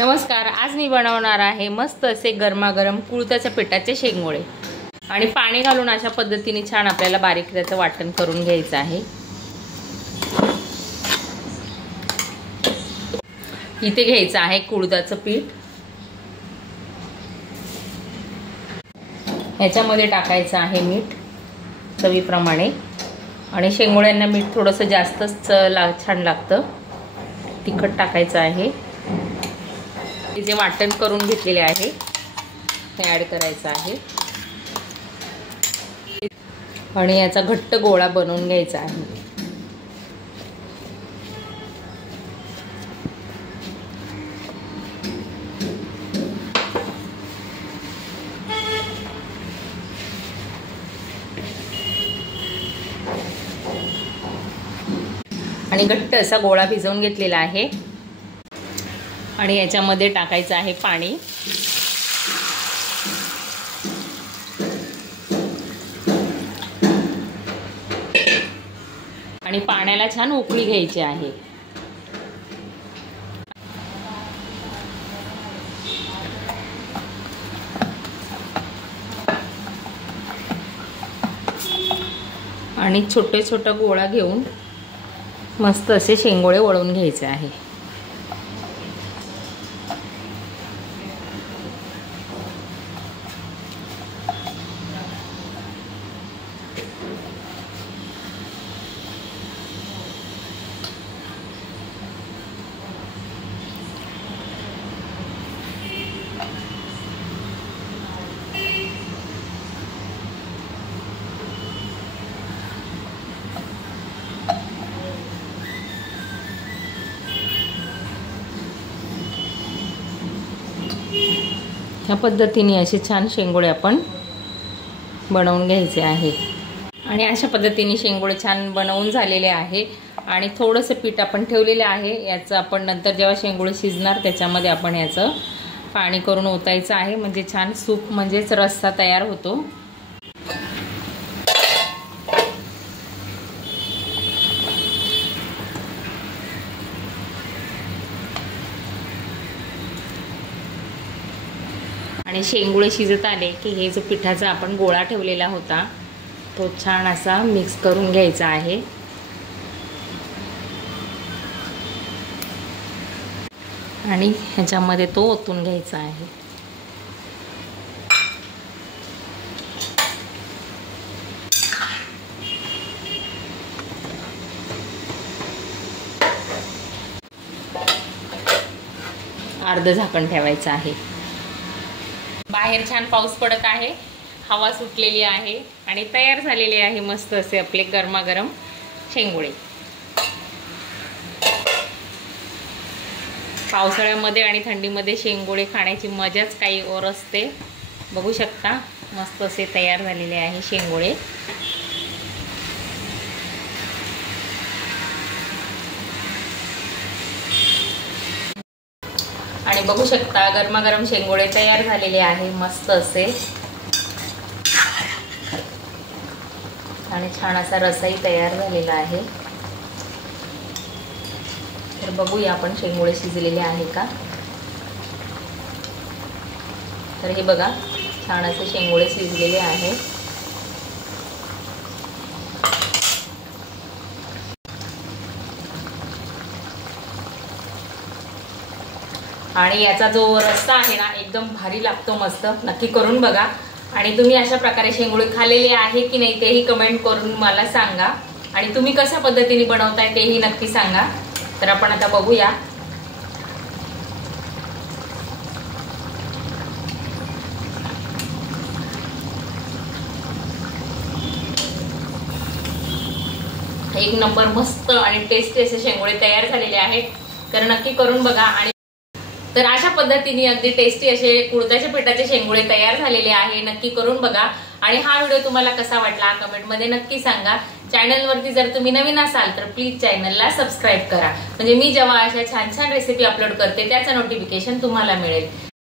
नमस्कार, आज मी बनवणार आहे मस्त असे गरमागरम कुळथाच्या पिठाचे शेंगोळे आणि पाणी घालून अशा पद्धतीने छान आपल्याला बारीक त्याचं वाटण करून घ्यायचं आहे। इथे घ्यायचं आहे कुळथाचं पीठ, याच्यामध्ये टाकायचं आहे मीठ चवीप्रमाणे आणि शेंगोळ्यांना मीठ थोडंसं जास्तच छान लागतं। तिखट टाकायचं आहे, जे वाटण करून घेतलेले आहे ते ॲड करायचं आहे आणि याचा घट्ट गोळा बनवून घ्यायचा आहे। आणि घट्ट असा गोळा भिजवून घेतलेला आहे आणि याच्यामध्ये टाकायचं आहे पाणी आणि पाण्याला छान उकळी घ्यायची आहे। आणि छोटे छोटे गोळा घेऊन मस्त असे शेंगोळे वळून घ्यायचे आहे। ह्या पद्धतीने असे छान शेंगोळे आपण बनवून घ्यायचे आहे। आणि अशा पद्धतीने शेंगोळे छान बनवून झालेले आहे आणि थोडंसं पीठ आपण ठेवलेलं आहे। याचं आपण नंतर जेव्हा शेंगोळे शिजणार त्याच्यामध्ये आपण याचं पाणी करून ओतायचं आहे, म्हणजे छान सूप म्हणजेच रस्सा तयार होतो। आणि शेंगोळे शिजत आले की हे जो पिठाचा आपण गोळा ठेवलेला होता तो छान असा मिक्स करून घ्यायचा आहे आणि ह्याच्यामध्ये तो ओतून घ्यायचा आहे। अर्ध झाकण ठेवायचं आहे। बाहेर छान पाऊस पडत आहे, हवा सुटलेली आहे आणि तयार झालेले आहे मस्त असे आपले गरमागरम शेंगोळे। पावसाळ्यामध्ये आणि थंडीमध्ये शेंगोळे खाण्याची मजाच काही और असते। बघू शकता मस्त असे तयार झालेले आहे शेंगोळे। आणि बघू शकता गरमागरम शेंगोळे तयार झालेले आहे मस्त असे आणि छान असा रसाही तयार झालेला आहे। तर बघूया आपण शेंगोळे शिजलेले आहे का। तर हे बघा छान असे शेंगोळे शिजलेले आहे। आणि याचा जो रस्सा आहे ना एकदम भारी लागतो, मस्त। नक्की करून बघा आणि तुम्ही अशा प्रकारे शेंगोळे खाल्लेले आहे की नाही तेही कमेंट करून मला सांगा आणि तुम्ही कशा पद्धतीने बनवताय तेही नक्की सांगा। तर आपण आता बघूया। एक नंबर मस्त आणि टेस्टी असे शेंगोळे तयार झालेले आहेत, तर नक्की करून बघा। आणि तर अशा पद्धतीने अगदी टेस्टी असे कुळथाच्या पिठाचे शेंगोळे तयार झालेले आहे, नक्की करून बघा। आणि हा व्हिडिओ तुम्हाला कसा वाटला कमेंटमध्ये नक्की सांगा। चॅनलवरती जर तुम्ही नवीन असाल तर प्लीज चॅनलला सबस्क्राईब करा, म्हणजे मी जेव्हा अशा छान छान रेसिपी अपलोड करते त्याचं नोटिफिकेशन तुम्हाला मिळेल।